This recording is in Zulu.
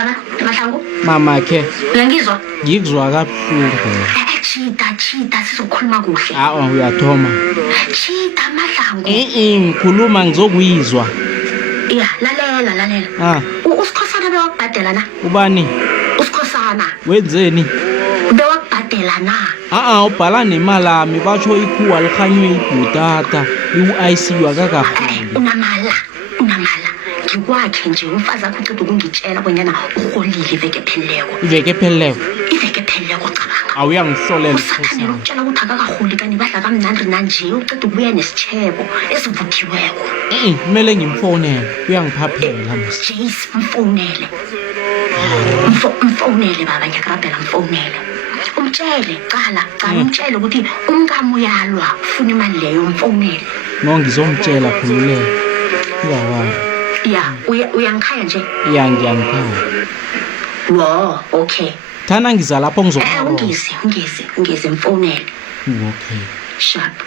Baba, Mahlangu. Mama ke. Uyangizwa? Ngikuzwa kabuhlungu. Chida sizokhuluma kuhle. Uyathoma. Chida Mahlangu. Ngikhuluma ngizokuyizwa. Ya, lalela. Usikhosana bewakubhadela na? Ubani? Usikhosana. Wenzeni? Bewakubhadela na? Ubhala nemali yami batsho ikhuwa likhanywe ibhutata i-ICU akakapheli. Unamala. Ngikwakhe nje umfazi akho uceda ukungitshela bonyana uholile iveke epheleleko. Iveke epheleleko cabanga. Awuyangihlolela uSathanela ukutshela ukuthi akakaholi kanti badla kamnandi nanje uceda ukubuya nesitshebo esivuthiweko. Kumele ngimfonele uyangiphaphela msi. Jace, mfonele baba, ngiyakurabhela mfonele. Umtshele qala umtshele ukuthi umkami uyalwa ufuna imali leyo, mfonele. No, ngizomtshela khululela. Ungawari. Ya, uyangikhaya nje? Ya, ngiyangikhaya. Okay. Thana ngiza lapho ngizokubona. Ungeze mfonele. Okay. Sharp.